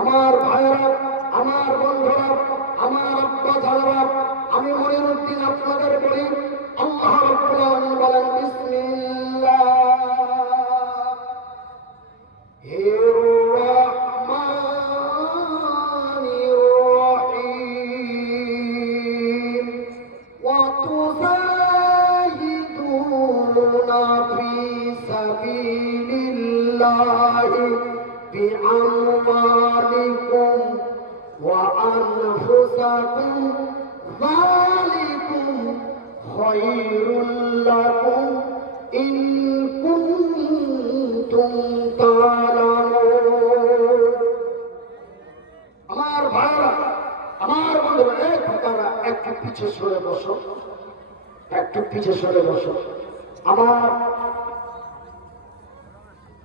আমার ভাইয়েরা, আমার বন্ধুরা, আমার আব্বা জানেরা, আমি মনিরুদ্দিন আপনাদের বলি, আল্লাহ রাব্বুল আলামিন বলেন বিসমিল্লাহ بأموالكم وأنفسكم ذلكم خير لكم إن كنتم تعلمون আমার ভাইরা, আমার বন্ধুরা, এক তারা একটু পিছে সরে বসো, একটু পিছে সরে বসো।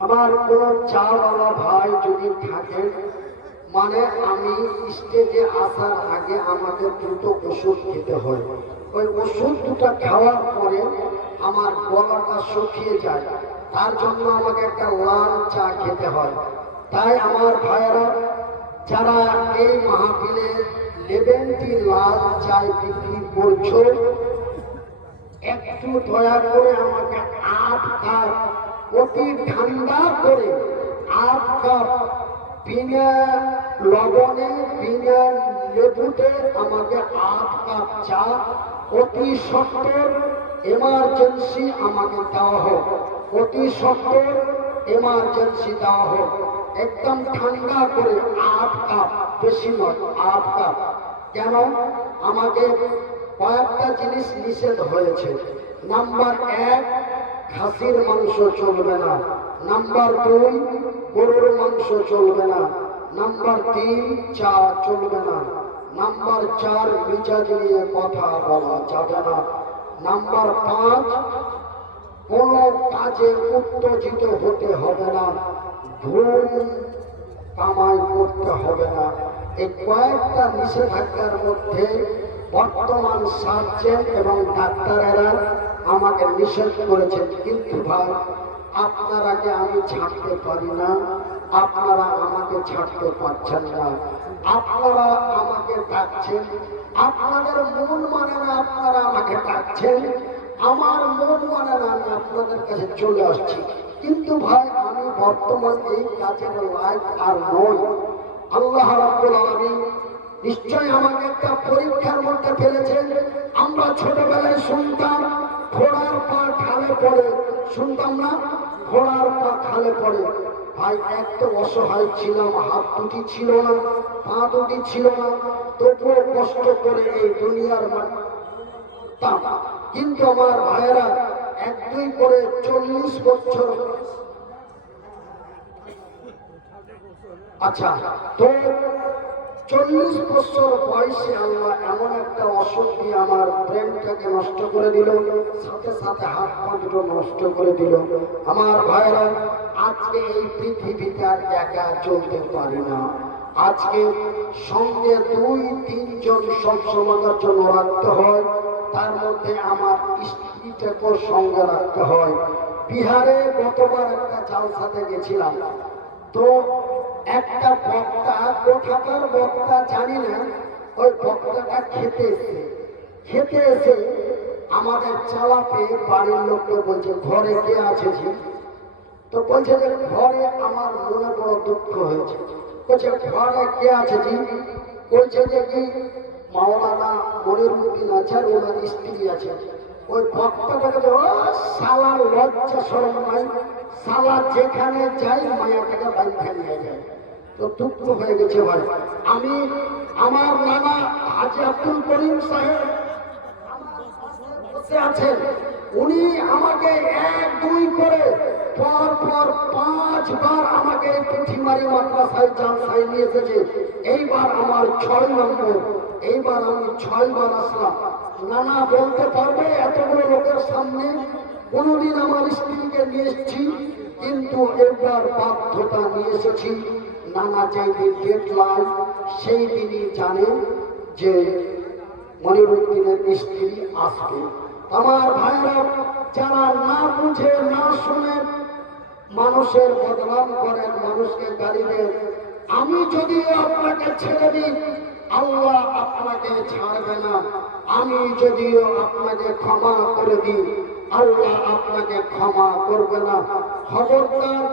আমার কোন চাওয়ালা ভাই যদি থাকে, মানে আমি স্টেজে আসার আগে আমাকে দুটো ওষুধ খেতে হয়, ওই ওষুধ দুটো খাওয়ার পরে আমার গলাটা শুকিয়ে যায়, তার জন্য আমাকে একটা লাল চা খেতে হয়। তাই আমার ভাইয়েরা, যারা এই মাহফিলে লেবেনটি লাল চায় বিক্রি করছো, একটু দয়া করে আমাকে 8 কাপ অতি ঠান্ডা করে 8 কাপ বিনা লবণে বিনা লেবুতে আমাকে 8 কাপ চা অতি সত্তর এমার্জেন্সি আমাকে দেওয়া হোক, অতি সত্তর এমার্জেন্সি দেওয়া হোক, একদম ঠান্ডা করে 8 কাপ, বেশি নয় 8 কাপ। কেন আমাকে কয়েকটা জিনিস নিষেধ হয়েছে। নাম্বার 1, খাসির মাংস চলবে না। নাম্বার 2, গরুর মাংস চলবে না। নাম্বার 3, চা চলবে না। নাম্বার 4, মিজাজ নিয়ে কথা বলা যাবে না। নাম্বার 5, কোনো কাজে উত্তেজিত হতে হবে না, ধুম কামাই করতে হবে না। এই কয়েকটা নিষেধাজ্ঞার মধ্যে বর্তমান সার্জন এবং ডাক্তারেরা আমাকে নিষেধ করেছেন, কিন্তু ভাই আপনারাকে আমি ছাড়তে পারি না, আপনারা আমাকে ছাড়তে পারছেন না। আপনারা আমাকে ডাকছেন, আপনাদের মন মানে না, আপনারা আমাকে ডাকছেন, আমার মন মানে না, আমি আপনাদের কাছে চলে আসছি। কিন্তু ভাই আমি বর্তমান এই কাজের লায়ক আর নই। আল্লাহ রাব্বুল আলামিন নিশ্চয় আমাকে একটা পরীক্ষার মধ্যে ফেলেছেন। আমরা ছোটবেলায় শুনতাম ঘোড়ার পা খালে পড়ে, শুনতাম না ঘোড়ার পা খালে পড়ে। ভাই এক তো অসহায় ছিলাম, হাত দুটি ছিল না, পা দুটি ছিল না, তবুও কষ্ট করে এই দুনিয়ার মানতাম। কিন্তু আমার ভাইয়েরা 1-2 করে 40 বছর, আচ্ছা তো 40 বছর বয়সে আল্লাহ এমন একটা অসুখ দিয়ে আমার ব্রেনটাকে নষ্ট করে দিল, সাথে সাথে হাত পা দুটো নষ্ট করে দিল। আমার ভাইরা, আজকে এই পৃথিবীতে আর একা চলতে পারি না। আজকে সঙ্গে 2-3 জন সবসময়ের জন্য রাখতে হয়, তার মধ্যে আমার স্ত্রীটাকেও সঙ্গে রাখতে হয়। বিহারে গতবার একটা জালসাতে গেছিলাম, তো একটা বক্তা, কোথাকার বক্তা জানি না, ওই বক্তাটা খেতে এসে আমাদের চালাপে বাড়ির লোককে বলছে ঘরে কে আছে জি? তো বলছে যে ঘরে আমার মনে বড় দুঃখ হয়েছে। বলছে ঘরে কে আছে জি? বলছে যে কি মাওলানা মনিরুদ্দিন আছে আর ওনার স্ত্রী আছে। ওই বক্তাটাকে ও শালার লজ্জা শরম নাই, শালা যেখানে যাই মায়াটাকে বাইরে নিয়ে যায়। তো দুঃখ হয়ে গেছে ভাই। আমি আমার নানা হাজী আব্দুল করিম সাহেব বসে আছেন, উনি আমাকে 1-2 করে পর 5 বার আমাকে পুঁথিমারি মাদ্রাসায় জালসায় নিয়ে এসেছে। এইবার আমার 6 নম্বর, এইবার আমি 6 বার আসলাম। নানা বলতে পারবে এতগুলো লোকের সামনে কোনদিন আমার স্ত্রীকে নিয়ে এসেছি, কিন্তু এবার বাধ্যতা নিয়ে এসেছি। নানা যেদিন ডেডলাইন সেই দিনই জানে যে মনিরুদ্দিনের স্ত্রী আসবে। আমার ভাইরা, যারা না বুঝে না শুনে মানুষের বদনাম করেন, মানুষকে গালি দেন, আমি যদি আপনাকে ছেড়ে দিই আল্লাহ আপনাকে ছাড়বে না, আমি যদিও আপনাকে ক্ষমা করে দিই আল্লাহ আপনাকে ক্ষমা করবে না। খবরদার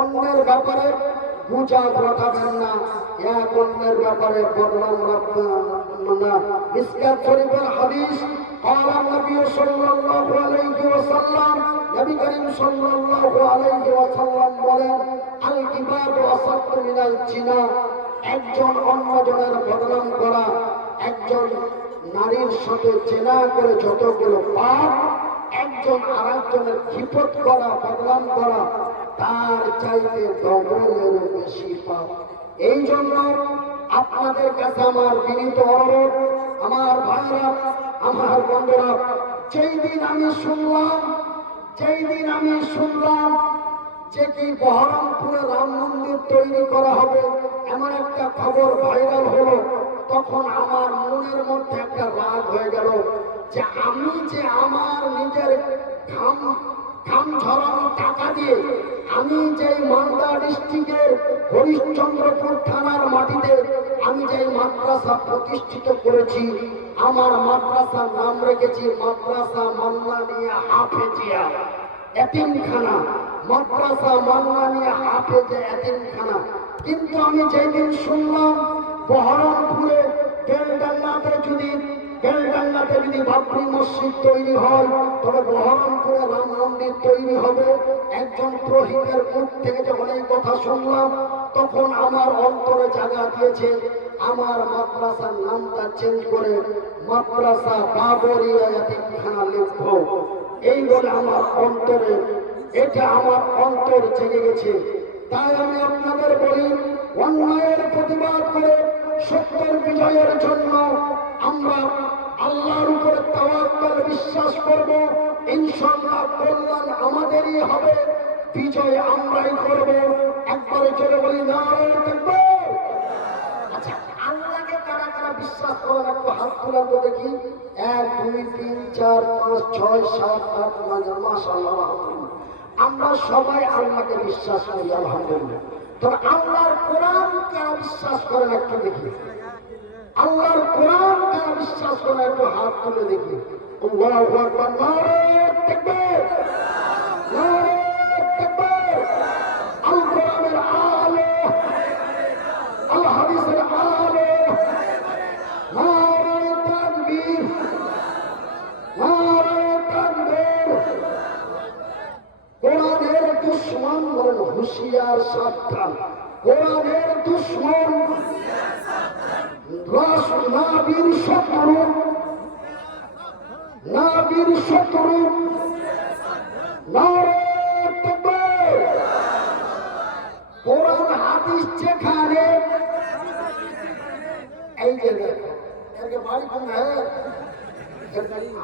অন্যের ব্যাপারে গুজব রটাবেন না, এক অন্যের ব্যাপারে বদনাম রাখবেন না। মিসকাত শরীফের হাদিস قال النبي صلى الله عليه وسلم নবী করিম সাল্লাল্লাহু আলাইহি ওয়াসাল্লাম বলেন আল গিবাতু আসাদ্দু মিনাল জিনা, একজন অন্যজনের বদনাম করা, একজন নারীর সাথে জেনা করে যতগুলো পাপ, একজন আরেকজনের গীবত করা, বদনাম করা তার চাইতে ডবলের বেশি পাপ। এই জন্য আপনাদের কাছে আমার বিনীত অনুরোধ, আমার ভাইরা, আমার বন্ধুরা, যেই দিন আমি শুনলাম যে কি বহরমপুরে রাম মন্দির তৈরি করা হবে এমন একটা খবর ভাইরাল হলো, তখন আমার মনের মধ্যে একটা রাগ হয়ে গেল যে আমি যে আমার নিজের ঘাম ঝরানো টাকা দিয়ে আমি যে মালদা ডিস্ট্রিক্টের হরিশ্চন্দ্রপুর থানার মাটিতে আমি যে মাদ্রাসা প্রতিষ্ঠিত করেছি, আমার মাদ্রাসার নাম রেখেছি মাদ্রাসা মান্নানিয়া হাফেজিয়া এতিমখানা, মাদ্রাসা মান্নানিয়া হাফেজে এতিমখানা। কিন্তু আমি যেদিন শুনলাম বহরমপুরে বেলডাঙ্গাতে যদি বাবরি মসজিদ তৈরি হয় তবে বহরমপুরে রাম মন্দির তৈরি হবে, একজন পুরোহিতের মুখ থেকে যখন এই কথা শুনলাম তখন আমার অন্তরে জায়গা দিয়েছে আমার মাদ্রাসার নামটা চেঞ্জ করে মাদ্রাসা বাবরিয়া এতিমখানা লিখবো। এই বলে আমার অন্তরে, এটা আমার অন্তর জেগে গেছে। তাই আমি আপনাদের বলি, অন্যায়ের প্রতিবাদ করে সত্যের বিজয়ের জন্য আমরা আল্লাহর উপরে তাওয়াক্কুল বিশ্বাস করব, ইনশাআল্লাহ কল্যাণ আমাদেরই হবে, বিজয় আমরাই করব। একবারে জোরে বলি নারে তাকবীর। আচ্ছা, আল্লাহকে কারা কারা বিশ্বাস করেন একটু হাত তুলে তো দেখি। 1 2 3 4 5 6 7 8 9 মাশাআল্লাহ। আমরা সবাই আল্লাহকে বিশ্বাস করি আলহামদুলিল্লাহ। তবে আল্লাহর কোরআন কারা বিশ্বাস করেন একটু দেখি। আল্লাহর কোরআন কারা বিশ্বাস করেন একটু হাত তুলে দেখি। আল্লাহু আকবার, নারে তাকবীর, নারে তাকবীর। আল কোরআনের আলো, আল হাদিসের আলো, নারে তাকবীর, নারে তাকবীর। কোরআনের দুশমন বলেন হুঁশিয়ার সাবধান, কোরআনের দুশমন নাবির শত্রু, নাবির শত্রু, নারে তাকবীর। কোরআন হাদিস যেখানে, এই যে দেখো এর বাড়ি কোথায়,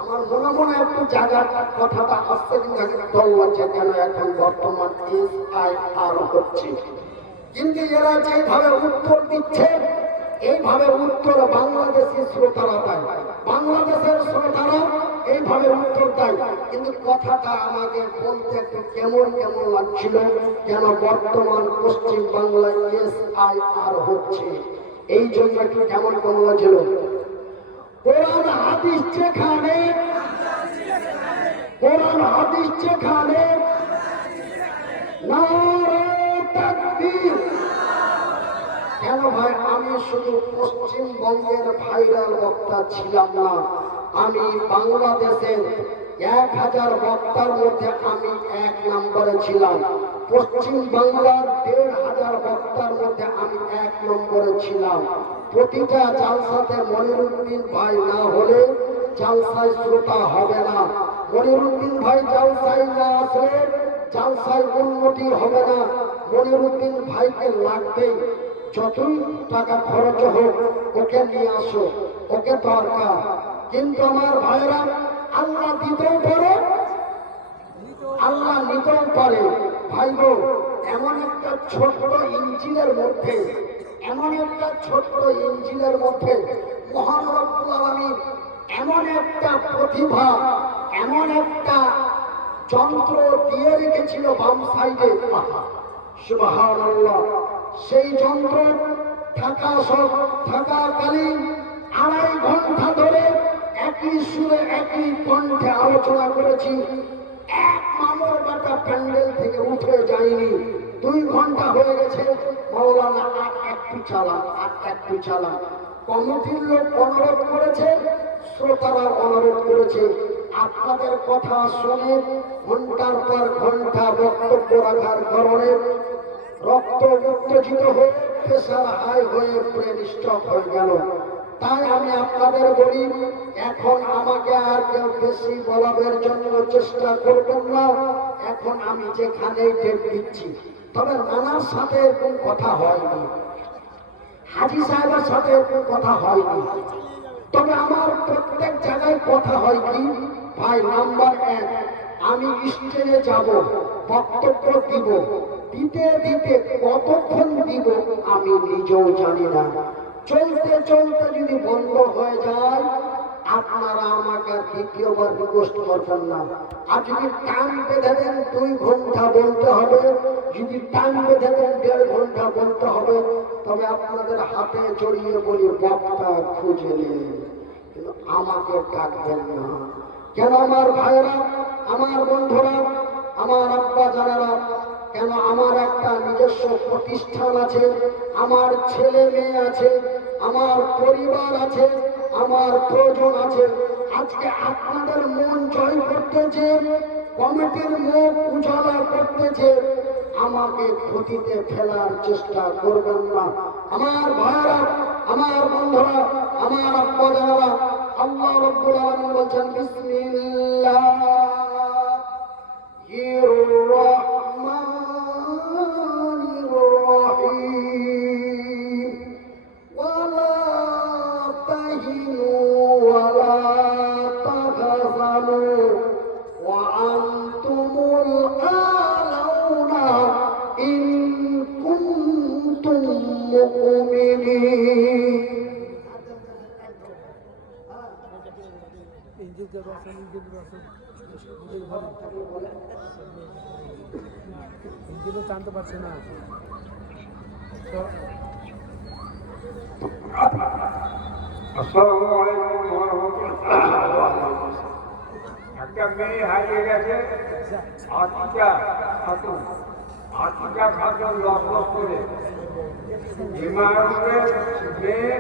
আমার মনে মনে একটু জায়গার কথাটা আসছে কিন্তু দল লাগছে কেন এখন বর্তমান SIR হচ্ছে। কিন্তু এরা যেভাবে উত্তর দিচ্ছে এইভাবে উত্তর বাংলাদেশি শ্রোতারা দেয়, বাংলাদেশের শ্রোতারা এইভাবে উত্তর দেয়। কিন্তু কথাটা আমাকে বলতে একটু কেমন কেমন লাগছিল, কেন বর্তমান পশ্চিম বাংলায় SIR হচ্ছে, এই জন্য একটু কেমন কেমন লাগছিল। কোরআন হাদিস যেখানে, কোরআন হাদিস যেখানে, নারে তাকবীর। কেন ভাই, আমি শুধু পশ্চিমবঙ্গের ভাইরাল বক্তা ছিলাম না, আমি বাংলাদেশের 1000 বক্তার মধ্যে আমি 1 নম্বরে ছিলাম। পশ্চিম বাংলার 1500 বক্তার মধ্যে আমি 1 নম্বরে ছিলাম। প্রতিটা জালসাতে মনিরুদ্দিন ভাই না হলে জালসায় শ্রোতা হবে না। মনিরুদ্দিন ভাই জালসায় না আসলে জালসায় উন্নতি হবে না। মনিরুদ্দিন ভাইকে লাগবেই, যতই টাকা খরচ হোক ওকে নিয়ে আসো, ওকে দরকার। কিন্তু আমার ভাইরা, আল্লাহ দিতেও পারে, আল্লাহ নিতেও পারে। ভাই গো, এমন একটা ছোট্ট ইঞ্জিনের মধ্যে, এমন একটা ছোট্ট ইঞ্জিনের মধ্যে মহান রব্বুল আলামিন এমন একটা প্রতিভা, এমন একটা যন্ত্র দিয়ে রেখেছিল বাম সাইডে। সুবহানাল্লাহ। সেই যন্ত্র থাকাকালীন 2.5 ঘন্টা ধরে একই সুরে একই কণ্ঠে আলোচনা করেছি। এক মামুর বাটা প্যান্ডেল থেকে উঠে যায়নি। 2 ঘন্টা হয়ে গেছে, মাওলানা আর একটু চালান। কমিটির লোক অনুরোধ করেছে, শ্রোতারা অনুরোধ করেছে, আপনাদের কথা শুনে ঘন্টার পর ঘন্টা বক্তব্য রাখার কারণে রক্ত উত্তেজিত হয়ে প্রেসার হাই হয়ে ব্রেন স্ট্রোক হয়ে গেল। তাই আমি আপনাদের বলি, এখন আমাকে আর কেউ বেশি বলার জন্য চেষ্টা করবেন না। এখন আমি যেখানেই ডেট দিচ্ছি, তবে নানার সাথে এরকম কথা হয়নি, হাজি সাহেবের সাথে এরকম কথা হয়নি, তবে আমার প্রত্যেক জায়গায় কথা হয় কি ভাই, নাম্বার 1, আমি স্টেজে যাব, বক্তব্য দিব, দিতে কতক্ষণ দিব আমি নিজেও জানি না। চলতে যদি বন্ধ হয়ে যায়, আপনারা আমাকে দ্বিতীয়বার রিকোয়েস্ট করবেন না। আর যদি টাইম বেঁধে দেন 2 ঘন্টা বলতে হবে, যদি টাইম বেঁধে দেন 1.5 ঘন্টা বলতে হবে, তবে আপনাদের হাতে জড়িয়ে বলি বক্তা খুঁজে নিন, কিন্তু আমাকে ডাকবেন না। কেন আমার ভাইরা, আমার বন্ধুরা, আমার আব্বা জানেরা, কেন আমার একটা নিজস্ব প্রতিষ্ঠান আছে, আমার ছেলে মেয়ে আছে, আমার পরিবার আছে, আমার প্রয়োজন আছে। আজকে আপনাদের মন জয় করতেছে, কমিটির মুখ উজালা করতেছে, আমাকে ক্ষতিতে ফেলার চেষ্টা করবেন না। আমার ভাইরা, আমার বন্ধুরা, আমার আব্বা জানেরা, আল্লাহ রাব্বুল আলামিন বলেন বিসমিল্লাহির রহমানির রহিম ওয়ালা তাহিনু ওয়ালা তাহজানু ওয়া আনতুমুল আলাউনা ইন কুনতুম মুমিনিন। জানতে পারছে না। আসসালামু আলাইকুম ওয়া রাহমাতুল্লাহ। একটা মেয়ে হারিয়ে গেছে, আতিকা খাতুন লস করে হিমায়তের মেয়ে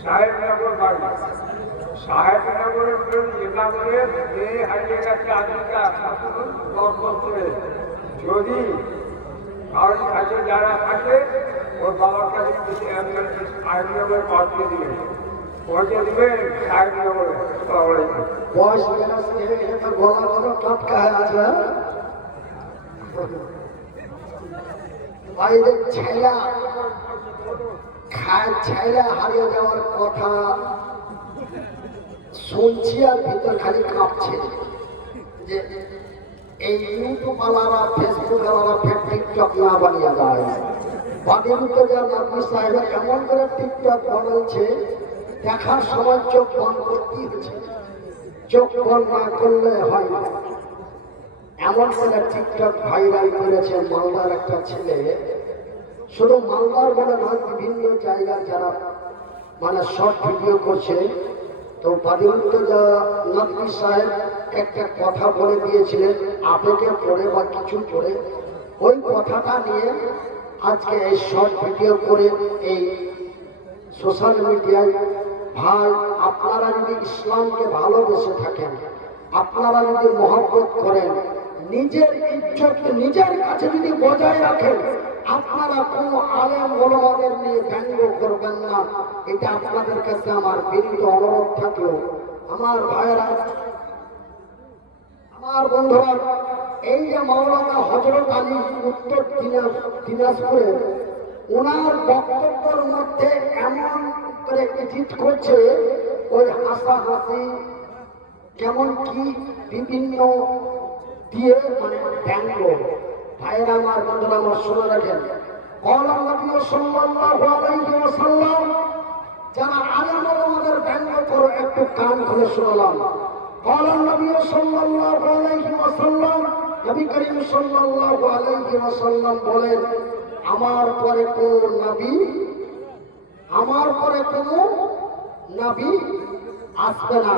সাহেবনগর বাড়ি, সাহেবনগরের হিমায়তের মেয়ে হারিয়ে গেছে, আতিকা খাতুন লস করে। যদি কারোর কাছে যারা থাকে, ওর বাবার কাছে সাহেবনগর পাঠিয়ে দিবেন, পৌঁছে দিবেন সাহেবনগরে। বয়স গলা ধরো টাটকা আছে। বাইরে ছাইলা হারিয়ে যাওয়ার কথা শুনছি, আর ভিতর খালি কাঁপছে যে এই ইউটিউব আলারা, ফেসবুক আলারা ফের টিকটক না বানিয়ে দেয়। বাড়ির যা নাবি সাহেবের এমন করে টিকটক বানাচ্ছে, দেখার সময় চোখ বন্ধ করতেই হচ্ছে, চোখ বন্ধ না করলে হয় না। এমন করে টিকটক ভাইরাল করেছে মালদার একটা ছেলে, শুধু মালদার বলে নয়, বিভিন্ন জায়গায় যারা মানে শর্ট ভিডিও করছে। তো বাদিউদ্দৌলা নদভী সাহেব একটা কথা বলে দিয়েছিলেন আবেগে পড়ে বা কিছু পড়ে, ওই কথাটা নিয়ে আজকে এই শর্ট ভিডিও করে এই সোশ্যাল মিডিয়ায়। ভাই, আপনারা যদি ইসলামকে ভালোবেসে থাকেন, আপনারা যদি মহব্বত করেন, নিজের ইজ্জত নিজের কাছে যদি বজায় রাখেন, আপনারা কোনো আলেম ওলামাদের নিয়ে ব্যঙ্গ করবেন না। এটা আপনাদের কাছে আমার বিনীত অনুরোধ থাকলো। আমার ভাইয়েরা, আমার বন্ধুরা, এই যে মাওলানা হযরত আলী উত্তর দিনাজপুরে, ওনার বক্তব্যের মধ্যে এমন করে এডিট করছে, ওই হাসাহাসি যেমন কি বিভিন্ন দিয়ে মানে ব্যঙ্গ। ভাইয়েরা আমার, বন্ধুরা আমার, শুনে রাখেন, যারা আলেম ওলামাদের ব্যঙ্গ করো একটু কান খুলে শুনলাম। قال النبي صلى الله عليه وسلم নবী করিম সাল্লাল্লাহু আলাইহি ওয়াসাল্লাম বলেন, আমার পরে কোন নবী আসবে না,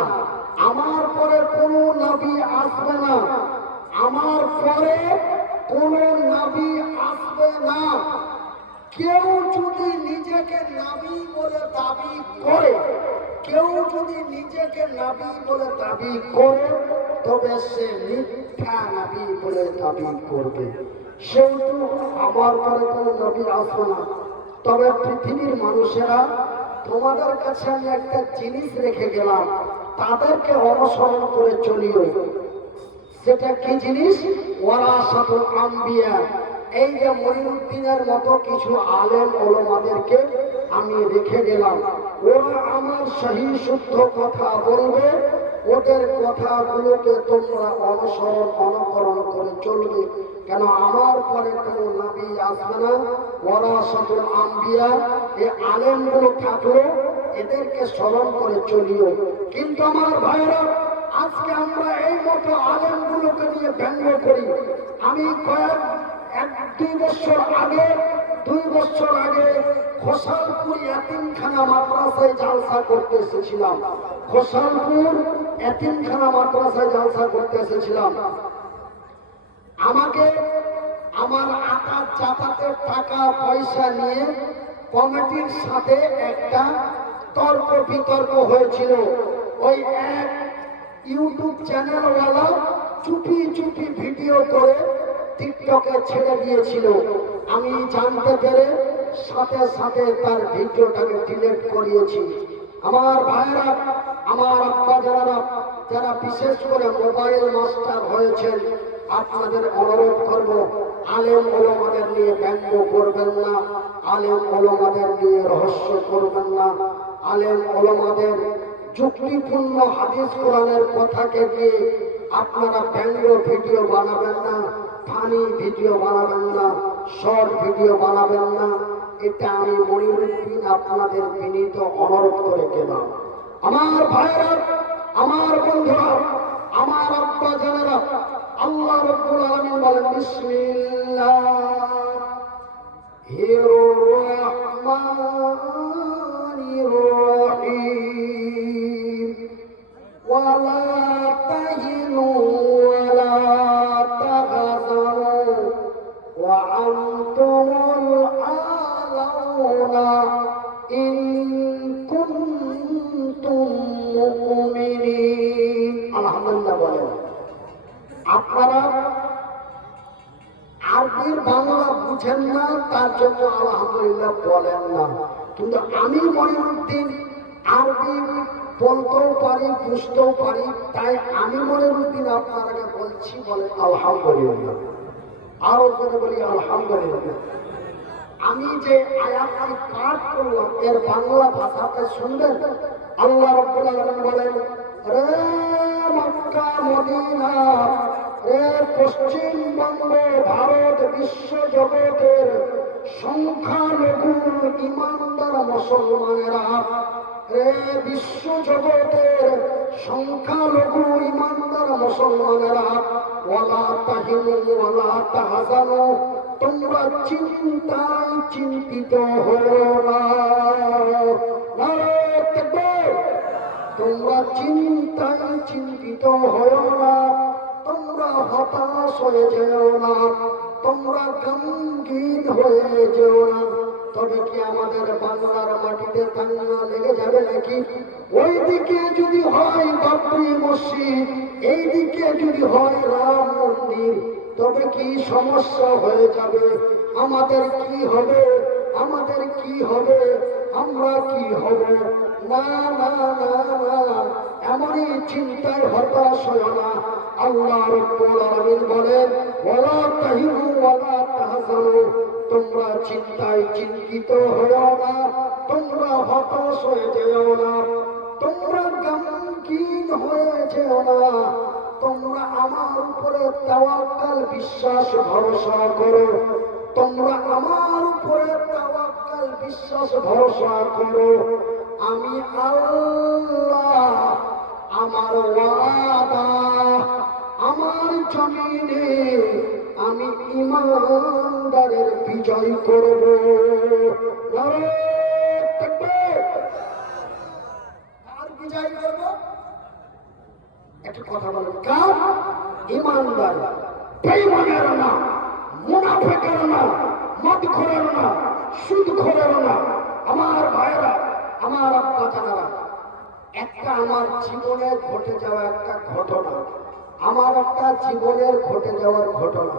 আমার পরে কোন নবী আসবে না, আমার পরে কোন নবী আসবে না। কেউ যদি নিজেকে নবী বলে দাবি করে, তবে সে মিথ্যা নবী বলে দাবি করবে। সেহেতু আমার পরে কোনো নবী আসবে না। তবে পৃথিবীর মানুষেরা, তোমাদের কাছে আমি একটা জিনিস রেখে গেলাম, তাদেরকে অনুসরণ করে চলিও। সেটা কি জিনিস? ওয়ারাসাতুল আম্বিয়া। এই যে মঈনুদ্দিনের মতো কিছু আলেম ওলামাদেরকে আমি রেখে গেলাম, ওরা আমার সহি শুদ্ধ কথা বলবে, ওদের কথাগুলোকে তোমরা অনুকরণ করে চলবে। কেন আমার পরে কোনো নবী আসবে না। ওয়ারাসাতুল আম্বিয়া, এই আলেমগুলো থাকলো, এদেরকে স্মরণ করে চলিও। কিন্তু আমার ভাইরা, আজকে আমরা এই মতো আলেমগুলোকে নিয়ে ব্যঙ্গ করি। আমি দুই বছর আগে খোসালপুর এতিমখানা মাদ্রাসায় জালসা করতে এসেছিলাম। আমাকে আমার আকার যাতায়াতের টাকা পয়সা নিয়ে কমিটির সাথে একটা তর্ক বিতর্ক হয়েছিল। ওই এক ইউটিউব চ্যানেলওয়ালা চুপি চুপি ভিডিও করে টিকটকে ছেড়ে দিয়েছিল। আমি জানতে পেরে সাথে সাথে তার ভিডিওটাকে ডিলিট করিয়েছি। আমার ভাইয়েরা, আমার আব্বা যারা বিশেষ করে মোবাইল মাস্টার হয়েছেন, আপনাদের অনুরোধ করব, আলেম ওলামাদের নিয়ে ব্যঙ্গ করবেন না, আলেম ওলামাদের নিয়ে রহস্য করবেন না, আলেম ওলামাদের যুক্তিপূর্ণ হাদিস কোরআনের কথাকে দিয়ে আপনারা ব্যঙ্গ ভিডিও বানাবেন না, ফানি ভিডিও বানাবেন না, শর্ট ভিডিও বানাবেন না। এটা আমি মনিরুদ্দিন আপনাদের বিনীত অনুরোধ করে গেলাম। আমার ভাইয়েরা, আমার বন্ধুরা, আমার আব্বা জানেরা, আল্লাহ রাব্বুল আলামিন বলেন, বিসমিল্লাহির রহমানির রহিম, ওয়ালা তাহিনু ওয়ালা তাহজানু ওয়া আনতুমুল আ'লাউনা ইন কুনতুম মুমিনিন। আলহামদুলিল্লাহ বলেন। আপনারা আরবির বাংলা বুঝেন না, তার জন্য আলহামদুলিল্লাহ বলেন না। কিন্তু আমি মনিরুদ্দিন আরবি বলতেও পারি, বুঝতেও পারি, তাই আমি মনিরুদ্দিন আপনারাকে বলছি, বলে আলহামদুলিল্লাহ। আরো করে বলি আলহামদুলিল্লাহ। আমি যে আয়াতটি পাঠ করলাম, এর বাংলা ভাষাতে শুনবেন। আল্লাহ রাব্বুল আলামিন বলেন, রে মক্কা মদিনা, রে পশ্চিমবঙ্গ ভারত বিশ্ব জগতের সংখ্যালঘু ইমানদার মুসলমানেরা, রে বিশ্ব জগতের সংখ্যালঘু ইমানদার মুসলমানেরা, ওয়ালা তাহিনু ওয়ালা তাহজানু, তোমরা চিন্তায় চিন্তিত হও না। নারে তাকবীর। তোমরা চিন্তায় চিন্তিত হও না, তোমরা হতাশ হয়ে যেও না, তোমরা গমগীন হয়ে যেও না। তবে কি আমাদের বাংলার মাটিতে দাঙ্গা লেগে যাবে নাকি? ওইদিকে যদি হয় বাবরি মসজিদ, এইদিকে যদি হয় রাম মন্দির, তবে কি সমস্যা হয়ে যাবে? আমাদের কি হবে? আমরা কি হব? না না না না, এমনই চিন্তায় হতাশ হয় না। আল্লাহ রাব্বুল আলামিন বলেন, ওয়ালা তাহিনু ওয়ালা তাহজানু, তোমরা চিন্তায় চিন্তিত হও না, তোমরা হতাশ হয়ে যেও না, তোমরা গমগীন হয়ে যেও না। তোমরা আমার উপরে তাওয়াক্কাল, বিশ্বাস ভরসা করো। তোমরা আমার উপরে তাওয়াক্কাল, বিশ্বাস ভরসা করো। আমি আল্লাহ, আমার ওয়াদা আমার জমিনে আমি ইমানদারের বিজয় করব। নারে তাকবীর! কার বিজয় করব? একটা কথা বলেন, কার? ইমানদার, বেঈমানের না, মুনাফিকের না, মদখোরের না, সুদখোরের না। আমার ভাইরা, আমার আব্বা জানারা, একটা আমার জীবনে ঘটে যাওয়া একটা ঘটনা, আমার একটা জীবনের ঘটে যাওয়ার ঘটনা।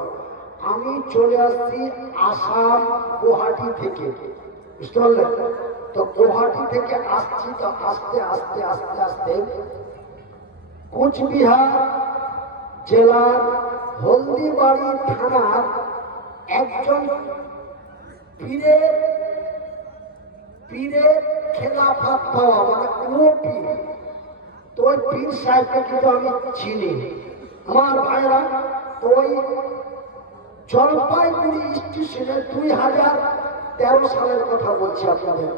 আমি চলে আসছি আসাম গুয়াহাটি থেকে, বুঝতে পারলেন তো? গুয়াহাটি থেকে আসছি তো আস্তে আস্তে আস্তে আস্তে কোচবিহার জেলার হলদিবাড়ি থানার একজন পীরের পীরের খেলাফত পাওয়া, মানে ও পীর। তো ওই পীর সাহেবকে কিন্তু আমি চিনি। আমার ভাইরা, তো ওই জলপাইগুড়ি স্টেশনে 2013 সালের কথা বলছি আপনাদের।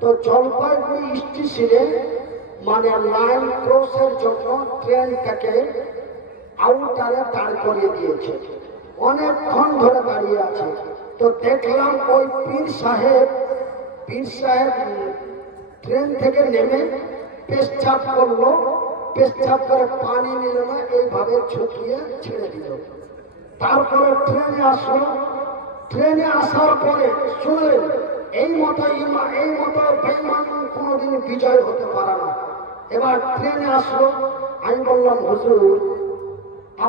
তো জলপাইগুড়ি স্টেশনে মানে লাইন ক্রসের জন্য ট্রেনটাকে আউটারে দাঁড় করিয়ে দিয়েছে, অনেকক্ষণ ধরে দাঁড়িয়ে আছে। তো দেখলাম ওই পীর সাহেব ট্রেন থেকে নেমে পেশাব করলো, পেশাব করে পানি নিল না, এইভাবে ঝুঁকিয়ে ছেড়ে দিল। তারপরে ট্রেনে আসলো, ট্রেনে আসার পরে শুনলেন এই মতো বেঈমান কোনোদিন বিজয় হতে পারে না। এবার ট্রেনে আসলো, আমি বললাম হুজুর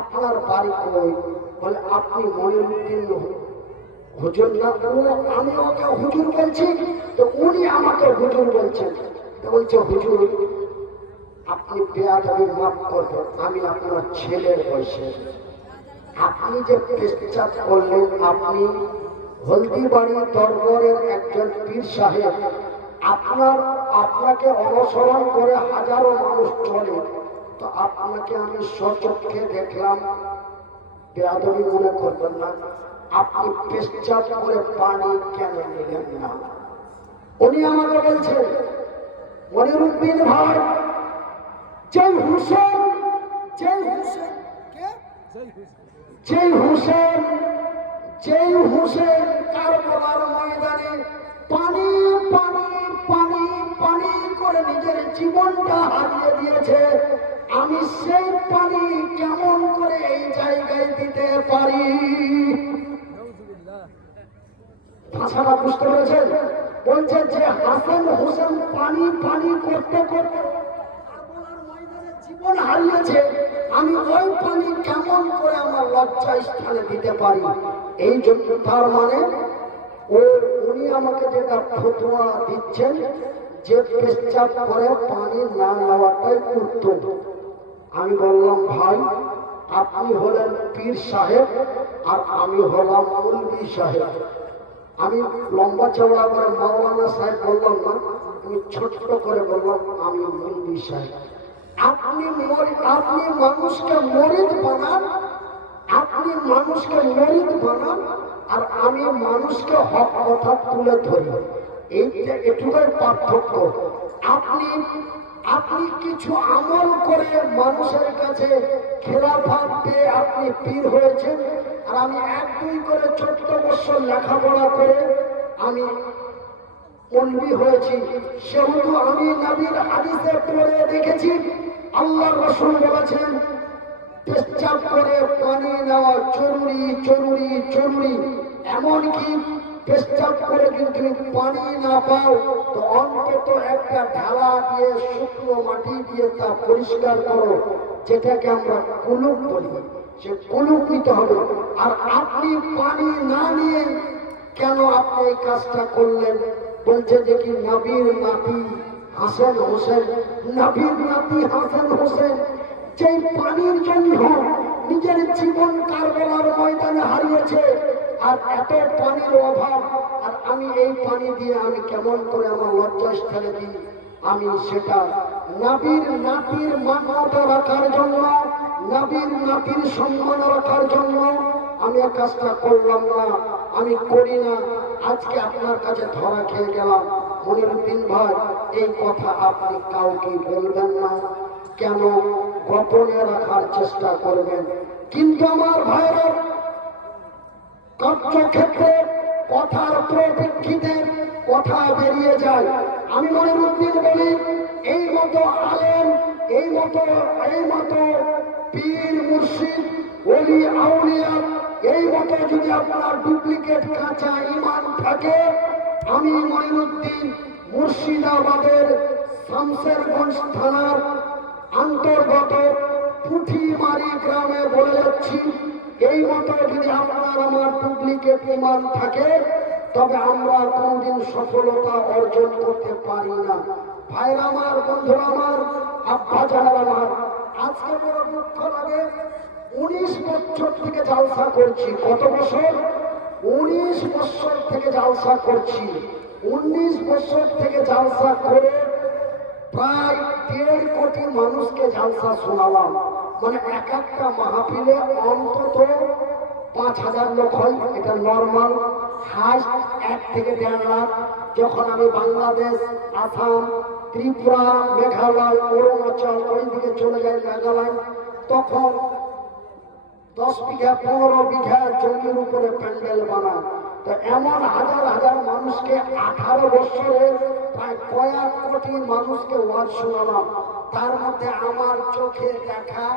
আপনার বাড়ি কই? বলে আপনি মনিরুদ্দিন হুজুর না? আমি ওকে হুজুর বলছি, তো উনি আমাকে হুজুর বলছেন। তো বলছে হুজুর আপনি বেয়াদবি মাফ করবেন, আমি আপনার ছেলের বয়সে। আপনি যে পেশাব করলেন, আপনি হলদিবাড়ি দরবারের একজন পীর সাহেব, আপনাকে অনুসরণ করে হাজারো মানুষ চলে, তো আপনাকে আমি সচক্ষে দেখলাম, বেয়াদবি মনে করবেন না, আপনি পেশাব করে পানি কেন নিলেন না? উনি আমাকে বলছেন মনিরুদ্দিন ভাই, যেই হুসেন কারবালার ময়দানে পানি পানি পানি পানি করে নিজের জীবনটা হারিয়ে দিয়েছে, আমি সেই পানি কেমন করে এই জায়গায় দিতে পারি? ভাষাটা বুঝতে পেরেছেন? বলছে যে হাসান হোসেন পানি পানি করতে করতে কারবালার ময়দানে জীবন হারিয়েছে, আমি ওই পানি কেমন করে আমার লজ্জা স্থানে দিতে পারি? এই জন্য তার মানে উনি আমাকে যেটা ফতোয়া দিচ্ছেন যে পেশাব করে পানি না নেওয়াটাই উত্তম। আমি বললাম ভাই আপনি হলেন পীর সাহেব আর আমি হলাম মৌলভী সাহেব। আমি লম্বা চওড়া করে মাওলানা সাহেব বললাম না, আমি ছোট্ট করে বললাম আমি মৌলভী সাহেব। আপনি মানুষকে মরিদ বানান, আর আমি মানুষকে হক কথা তুলে ধরি, এইটা এটুকুই পার্থক্য। আপনি কিছু আমল করে মানুষের কাছে খেলাফত পেয়ে আপনি পীর হয়েছেন, আর আমি 1-2 করে 14 বছর লেখাপড়া করে আমি মৌলভী হয়েছি। সেহেতু আমি নবীর হাদিসে পড়ে দেখেছি, আল্লাহ রাসূল বলেছেন পেশাব করে পানি নেওয়া জরুরি জরুরি জরুরি। এমনকি পেশাব করে যদি তুমি পানি না পাও তো অন্তত একটা ঢালা দিয়ে শুকনো মাটি দিয়ে তা পরিষ্কার করো, যেটাকে আমরা কুলুপ বলি, সে কুলুপ নিতে হবে। আর আপনি পানি না নিয়ে কেন আপনি এই কাজটা করলেন? বলছে যে কি নবীর নাতি হাসান হোসেন, নবীর নাতি হাসান হোসেন যেই পানির জন্য নিজের জীবন কারবালার ময়দানে হারিয়েছে, আর এত পানির অভাব, আর আমি এই পানি দিয়ে আমি কেমন করে আমার লজ্জাস্থানে দিই? আমি সেটা নবীর নাতির মান্যতা রাখার জন্য, নবীর নাতির সম্মান রাখার জন্য আমি এই কাজটা করলাম না, আমি করি না। আজকে আপনার কাছে ধরা খেয়ে গেলাম। মনিরুদ্দিন ভাই এই কথা আপনি কাউকে বলবেন না। কেন গোপনে রাখার চেষ্টা করবেন? কিন্তু আমার ভাইরা, কার্যক্ষেত্রে কথার পরিপ্রেক্ষিতে কথা বেরিয়ে যায়। আমি মনিরুদ্দিন বলি, এই মতো আলেম, এই মতো পীর মুর্শিদ ওলি আউলিয়া, এই মতো যদি আপনার ডুপ্লিকেট কাঁচা ঈমান থাকে, আমি মনিরুদ্দিন মুর্শিদাবাদের শামসেরগঞ্জ থানার অন্তর্গত পুঠিমারি গ্রামে বলে যাচ্ছি, এই মতো যদি আপনার আমার ডুপ্লিকেট ঈমান থাকে, তবে আমরা কোনদিন সফলতা অর্জন করতে পারি না। ভাইরা আমার, বন্ধুরা আমার, আব্বা জানার আমার, আজকে বড় দুঃখ লাগে, 19 বছর থেকে জালসা করছি। কত বছর? 19 বছর থেকে জালসা করছি। 19 বছর থেকে জালসা করে প্রায় 1.5 কোটি মানুষকে জালসা শোনালাম। মানে এক একটা মাহফিলে অন্তত 5,000 লোক হয়, এটা নর্মাল। হাইস্ট 1 থেকে 1.5 লাখ। যখন আমি বাংলাদেশ, আসাম, ত্রিপুরা, মেঘালয়, অরুণাচল ওইদিকে চলে যাই, মেঘালয়, তখন 10 বিঘা 15 বিঘা জমির উপরে প্যান্ডেল বানায়। তো এমন হাজার হাজার মানুষকে 18 বছরে প্রায় কয়েক কোটি মানুষকে ওয়াজ শোনালাম। তার মধ্যে আমার চোখে দেখা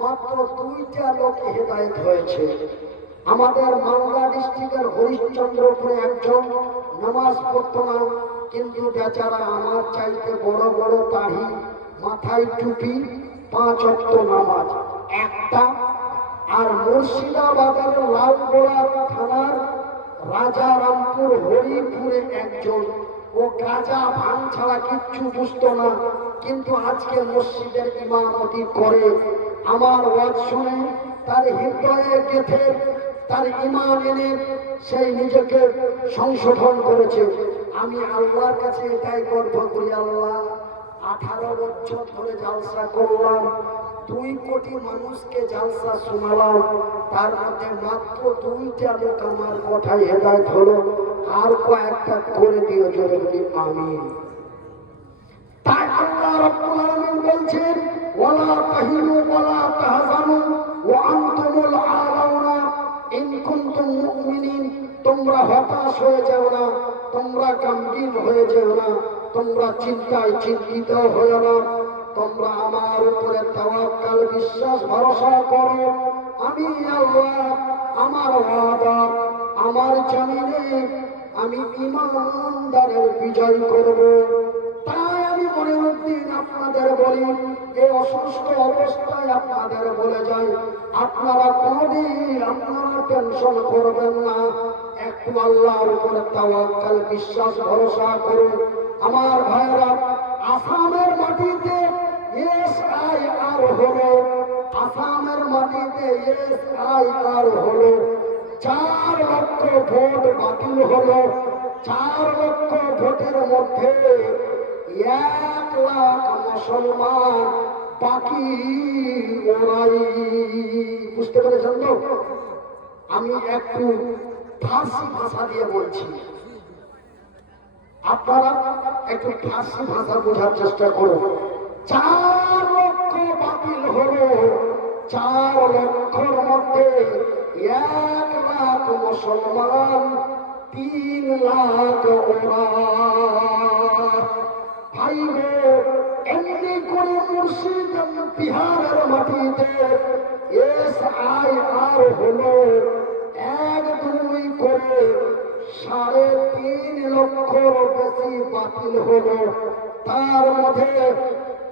মাত্র 2টা লোক হেদায়েত হয়েছে। আমাদের মালদা ডিস্ট্রিক্টের হরিশ্চন্দ্রপুরে একজন নামাজ পড়তো না, কিন্তু বেচারা আমার চাইতে বড় বড় দাড়ি, মাথায় টুপি, 5 ওয়াক্ত নামাজ একটা। আর মুর্শিদাবাদের লালগোলা থানার রাজারামপুর হরিপুরে একজন, ও গাঁজা ভাঙ ছাড়া কিচ্ছু বুঝতো না, কিন্তু আজকে মসজিদের ইমামতি করে। আমার ওয়াজ শুনে তার হৃদয়ে গেঁথে তার ঈমান এনে সেই নিজেকে সংশোধন করেছে। আমি আল্লাহর কাছে এটাই গর্ব করি, আল্লাহ 18 বছর ধরে জালসা করলাম, 2 কোটি মানুষকে জালসা শোনালাম, তার মধ্যে মাত্র 2টা লোক আমার কথায় হেদায়েত হলো। আর কয়েকটা করে দিও, জোরে বলি আমিন। তাই আল্লাহ রাব্বুল আলামিন বলছেন, ওয়ালা তাহিনু ওয়ালা তাহজানু ওয়া আনতুমুল আলাউনা ইন কুনতুম মুমিনিন। তোমরা হতাশ হয়ে যাও না, তোমরা গমগীন হয়ে যাও না, তোমরা চিন্তায় চিন্তিত হয়ে না, তোমরা আমার উপরে তাওয়াক্কাল, বিশ্বাস ভরসা করো। আমি আল্লাহ, আমার ওয়াদা, আমার জমিনে আমি ঈমানদারের বিজয় করব। তাই আমি মনিরুদ্দিন আপনাদের বলি, এই অসুস্থ অবস্থায় আপনাদের বলে যাই, আপনারা কোনদিন আপনারা টেনশন করবেন না, একটু আল্লাহর উপরে তাওয়াক্কাল, বিশ্বাস ভরসা করুন। আমার ভাইরা, আসামের মাটিতে SIR হলো, আসামের মাটিতে SIR হলো, 4 লক্ষ ভোট বাতিল হলো। 4 লক্ষ ভোটের মধ্যে 1 লাখ মুসলমান, বাকি ওরাই। বুঝতে পেরেছেন তো? আমি একটু ফার্সি ভাষা দিয়ে বলছি, আপনারা একটু ফার্সি ভাষা বোঝার চেষ্টা করুন। 4 লক্ষ বাতিল হলো, 4 লক্ষর মধ্যে 1 লাখ মুসলমান, 3 লাখ ওরা। ভাই গো, এমনি করে মুর্শিদ বিহারের মাটিতে SIR হলো 1-2 করে 3.5 লক্ষর বেশি বাতিল হলো। তার মধ্যে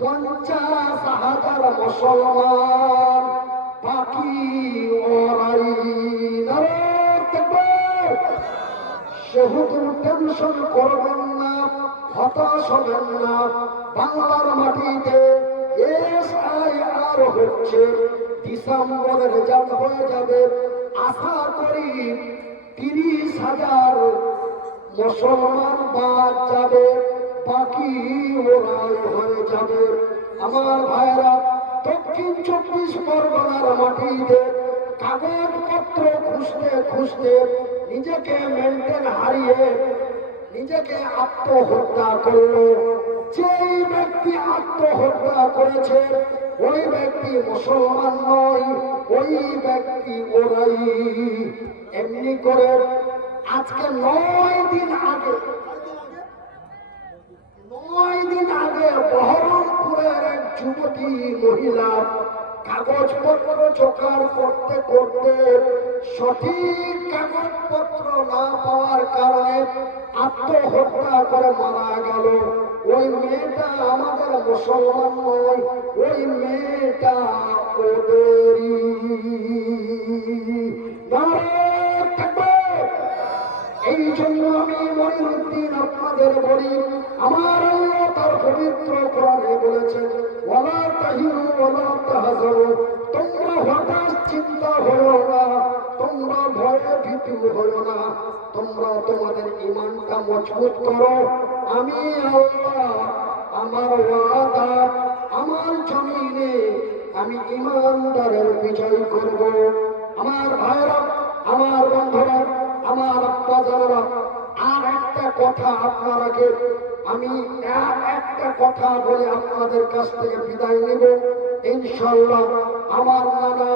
50,000 মুসলমান, বাকি ওরাই। সেহেতু টেনশন করবেন না, হতাশ হবেন না। বাংলার মাটিতে SIR হচ্ছে, ডিসেম্বরে রেজাল্ট হয়ে যাবে। আশা করি 30,000 মুসলমান বাদ যাবে, বাকি ওরাই হয়ে যাবে। আমার ভাইরা, দক্ষিণ 24 পরগনার মাটিতে কাগজপত্র খুঁজতে খুঁজতে নিজেকে মেনটেন হারিয়ে নিজেকে আত্মহত্যা করলো। যেই ব্যক্তি আত্মহত্যা করেছে ওই ব্যক্তি মুসলমান নয়, ওই ব্যক্তি ওরাই। এমনি করে আজকে 9 দিন আগে বহরমপুরের এক যুবতী মহিলা কাগজপত্র জোগাড় করতে করতে সঠিক কাগজপত্র না পাওয়ার কারণে আত্মহত্যা করে মারা গেল। ওই মেয়েটা আমাদের মুসলমান নয়, ওই মেয়েটা ওদেরই। নারায়ে তাকবীর। এই জন্য আমি মঈনুদ্দিন আপনাদের বলি, আমার আল্লাহ তার পবিত্র কোরআনে বলেছেন, ওয়ালা তাহিনু ওয়ালা তাহজানু, তোমরা হতাশ চিন্তা হয়ো না, তোমরা ভয়ে ভীতু হয়ো না, তোমরা তোমাদের ঈমানটা মজবুত করো। আমি আল্লাহ আমার ওয়াদা, আমার জমিনে আমি ঈমানদারের বিজয় করব। আমার ভাইরা, আমার বন্ধুরা, আমার আব্বাজানেরা, আর একটা কথা আপনারাকে আমি একটা কথা বলে আপনাদের কাছ থেকে বিদায় নেব ইনশাআল্লাহ। আমার নানা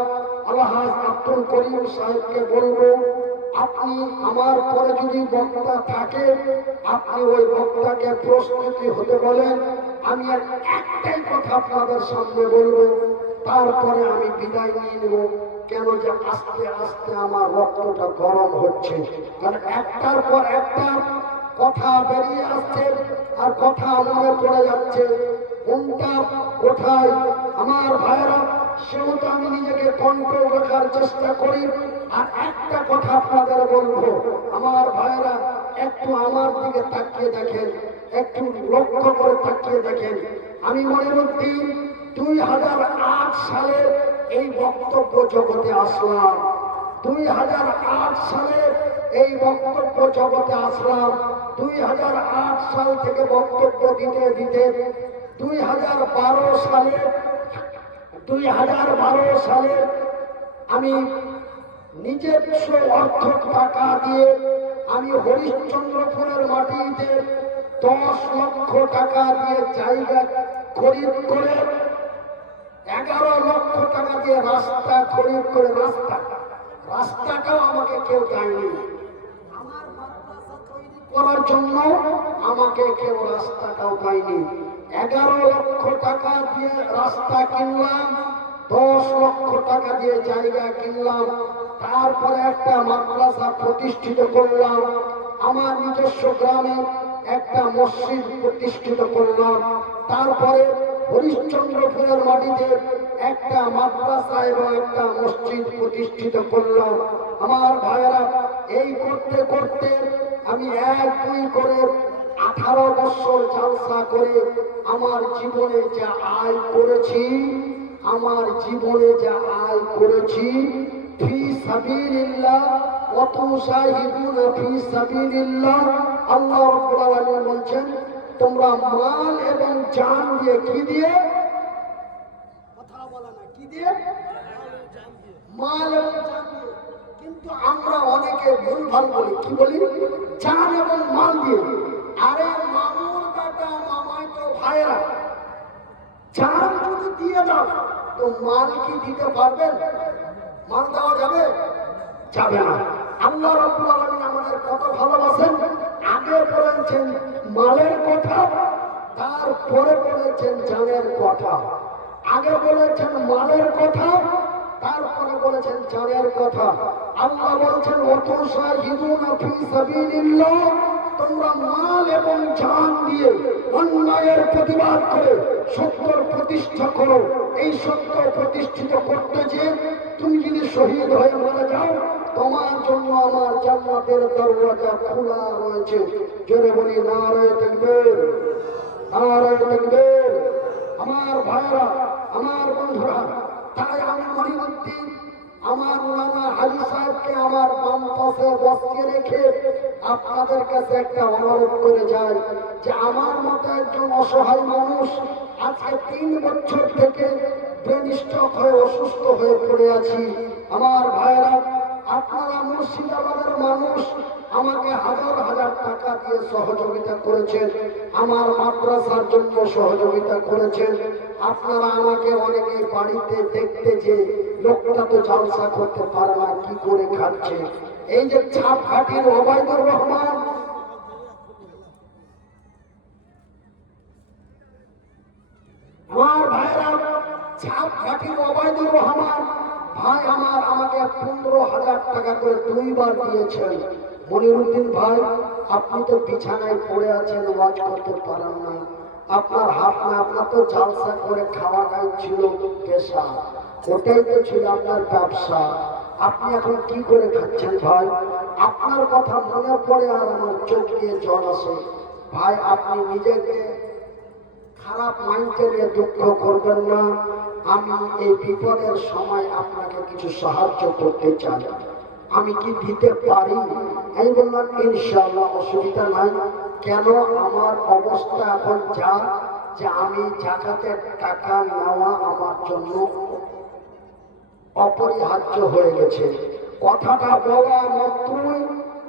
আলহাজ আব্দুল করিম সাহেবকে বলবো, আপনি আমার পরে যদি বক্তা থাকে আপনি ওই বক্তাকে প্রস্তুতি হতে বলেন। আমি আর একটাই কথা আপনাদের সামনে বলবো, তারপরে আমি বিদায় নিয়ে নেব। কেন যে আস্তে আস্তে আমার রক্তটা গরম হচ্ছে, কারণ একটার পর একটা কথা বেরিয়ে আসছে আর কথা মনে পড়ে যাচ্ছে, কোনটা কোথায়। আমার ভাইরা, সেহেতু আমি নিজেকে কন্ট্রোল রাখার চেষ্টা করি। আর একটা কথা আপনাদের বলবো, আমার ভাইরা একটু আমার দিকে তাকিয়ে দেখেন, একটু লক্ষ্য করে তাকিয়ে দেখেন। আমি মঈনুদ্দিন 2008 সালে এই বক্তব্য জগতে আসলাম। 2008 সালে এই বক্তব্য জগতে আসলাম। 2008 সাল থেকে বক্তব্য দিতে দিতে 2012 সালে আমি নিজস্ব অর্থ টাকা দিয়ে আমি হরিশ্চন্দ্রপুরের মাটিতে 10 লক্ষ টাকা দিয়ে জায়গা খরিদ করে 11 লক্ষ টাকা দিয়ে রাস্তা খরিদ করে রাস্তাটাও আমাকে কেউ দেয়নি। আমার মাদ্রাসা তৈরি করার জন্য আমাকে কেউ রাস্তাটাও দেয়নি। 11 লক্ষ টাকা দিয়ে রাস্তা কিনলাম, 10 লক্ষ টাকা দিয়ে জায়গা কিনলাম, তারপরে একটা মাদ্রাসা প্রতিষ্ঠিত করলাম। আমার নিজস্ব গ্রামে একটা মসজিদ প্রতিষ্ঠিত করলাম। তারপরে হরিশ্চন্দ্রপুরের মাটিতে একটা মাদ্রাসা এবং একটা মসজিদ প্রতিষ্ঠিত করলাম। আমার ভাইয়েরা, এই করতে করতে আমি 1-2 করে 18 বছর জালসা করে আমার জীবনে যা আয় করেছি, ফি সাবিলিল্লাহ ওয়া তুসাহিদুনা ফি সাবিলিল্লাহ। আল্লাহ রাব্বুল আলামিন বলছেন, তোমরা মাল এবং জান দিয়ে, কি দিয়ে? কথা বলে না, কি দিয়ে? মাল এবং জান দিয়ে। কিন্তু আমরা অনেকে ভুলভাল বলি, কি বলি? জান এবং মাল দিয়ে। আরে মামুর বেটা, মামাই তো ভাইরা, জান যদি দিয়ে দাও তো মাল কি দিতে পারবেন? মাল দেওয়া যাবে? যাবে না। আল্লাহ রাব্বুল আলামিন আমাদের কত ভালোবাসেন, আগে বলেছেন মালের কথা, তারপরে বলেছেন জানের কথা। আগে বলেছেন মালের কথা, তারপরে বলেছেন জানের কথা। আল্লাহ বলছেন, ওয়া তুসাহিদুনা ফি সাবিলিল্লাহ, তোমরা মাল এবং জান দিয়ে অন্যায়ের প্রতিবাদ করে সত্যর প্রতিষ্ঠা করো। এই সত্য প্রতিষ্ঠিত করতে যে তুমি যদি শহীদ হয়ে মারা যাও, তোমার জন্য আমার জান্নাতের দরওয়াজা খোলা রয়েছে। জোরে বলি নারায়ে তাকবীর, নারায়ে তাকবীর। আমার ভাইরা, আমার বন্ধুরা, তাই আমি মঈনুদ্দিন আমার নানা হাজি সাহেবকে আমার বাম পাশে বসিয়ে রেখে আপনাদের কাছে একটা অনুরোধ করে যাই যে আমার মতো একজন অসহায় মানুষ আজকে 3 বছর থেকে ব্রেন স্ট্রোক হয়ে অসুস্থ হয়ে পড়ে আছি। আমার ভাইরা, আপনারা মুর্শিদাবাদের মানুষ, আমাকে হাজার হাজার টাকা দিয়ে সহযোগিতা করেছেন, আমার মাদ্রাসার জন্য সহযোগিতা করেছেন। আপনারা আমাকে অনেকে বাড়িতে দেখতে যে লোকটা তো জালসা করতে পারে না, কি করে খাচ্ছে। এই যে ছাপঘাটির ওবায়দুর রহমান, আমার ভাইরা, ছাপঘাটির ওবায়দুর রহমান ভাই আমার আমাকে 15,000 টাকা করে 2 বার দিয়েছেন। মনিরুদ্দিন ভাই, আপনি তো বিছানায় পড়ে আছেন, ওয়াজ করতে পারেন না, আপনার হাত না, আপনার তো জালসা করে খাওয়াটাই ছিল পেশা, ওটাই তো ছিল আপনার ব্যবসা। আপনি এখন কি করে খাচ্ছেন ভাই? আপনার কথা মনে পড়ে আর আমার চোখ দিয়ে জল আসে। ভাই, আপনি নিজেকে খারাপ মাইন্ডে নিয়ে দুঃখ করবেন না। আমি এই বিপদের সময় আপনাকে কিছু সাহায্য করতে চাই, আমি কি দিতে পারি? আমি বললাম ইনশাআল্লাহ, অসুবিধা নাই। কেন, আমার অবস্থা এখন যা, যে আমি জাকাতের টাকা নেওয়া আমার জন্য অপরিহার্য হয়ে গেছে। কথাটা বলা মাত্রই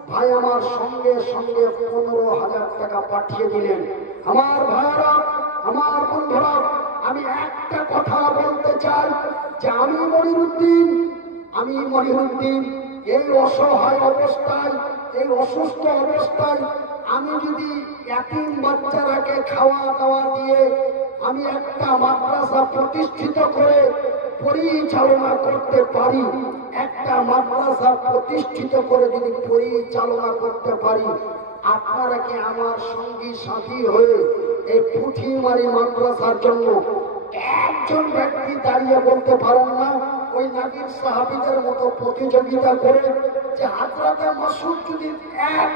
ভাই আমার সঙ্গে সঙ্গে 15,000 টাকা পাঠিয়ে দিলেন। আমার ভাইরা, আমার বন্ধুরা, আমি একটা কথা বলতে চাই যে আমি মনিরুদ্দিন এই অসহায় অবস্থায়, এই অসুস্থ অবস্থায় আমি যদি এতিম বাচ্চারাকে খাওয়া দাওয়া দিয়ে আমি একটা মাদ্রাসা প্রতিষ্ঠিত করে পরিচালনা করতে পারি, একটা মাদ্রাসা প্রতিষ্ঠিত করে যদি পরিচালনা করতে পারি, আপনারা কি আমার সঙ্গী সাথী হয়ে এই পুঁথিমারি মাদ্রাসার জন্য একজন ব্যক্তি দাঁড়িয়ে বলতে পারেন না, ওই নবীর সাহাবীদের মতো প্রতিযোগিতা করে যে হযরতে মাসউদ যদি 1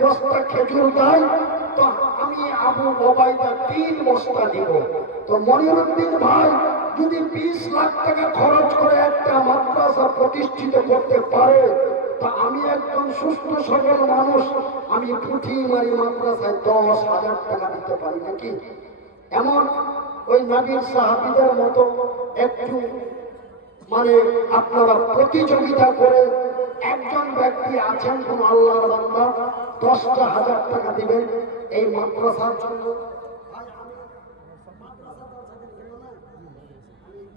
বস্তা খেজুর দেয় তো আমি আবু ওবায়দা 3 বস্তা দিব। তো মনিরুদ্দিন ভাই যদি 20 লাখ টাকা খরচ করে একটা মাদ্রাসা প্রতিষ্ঠিত করতে পারে, তা আমি একজন সুস্থ সবল মানুষ, আমি পুঁথিমারি মাদ্রাসায় 10,000 টাকা দিতে পারি নাকি? এমন ওই নবীর সাহাবীদের মতো একটু আপনারা প্রতিযোগিতা করে একজন ব্যক্তি আছেন কোন আল্লাহর বান্দা 10,000 টাকা দিবেন এই মাদ্রাসার জন্য।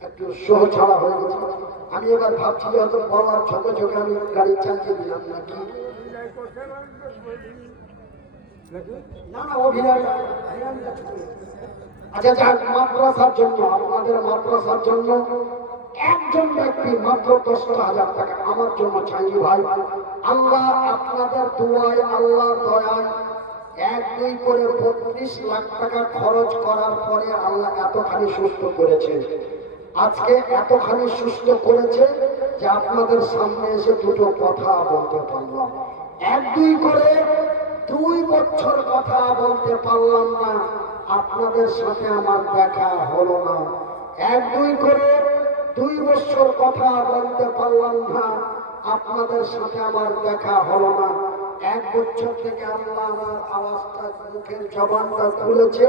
একটু সহ ছাড়া হয়ে গেছে। আমি এবার ভাবছি হয়তো বলার ছোট চোখে আমি গাড়ি চালিয়ে দিলাম নাকি। না না, অভিনয়। আচ্ছা, যাক, মাদ্রাসার জন্য, আপনাদের মাদ্রাসার জন্য একজন ব্যক্তি মাত্র 10,000 টাকা আমার জন্য চাই ভাই। আল্লাহ আপনাদের দোয়ায়, আল্লাহর দয়ায় 1-2 করে 32 লাখ টাকা খরচ করার পরে আল্লাহ এতখানি সুস্থ করেছে। আজকে এতখানি সুস্থ করেছে যে আপনাদের সামনে এসে দুটো কথা বলতে পারলাম। 1-2 করে 2 বছর কথা বলতে পারলাম না, আপনাদের সাথে আমার দেখা হলো না। 1-2 করে 2 বছর কথা বলতে পারলাম না, আপনাদের সাথে আমার দেখা হলো না। 1 বছর থেকে আল্লাহ আমার আওয়াজটা, মুখের জবানটা খুলেছে,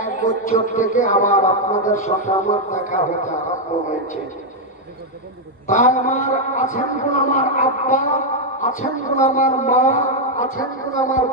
1 বছর থেকে আবার আপনাদের সাথে আমার দেখা হতে আরম্ভ হয়েছে। তাই আমার আছেন কোন আমার আব্বা, আছেন কোন আমার মা, আছেন কোন আমার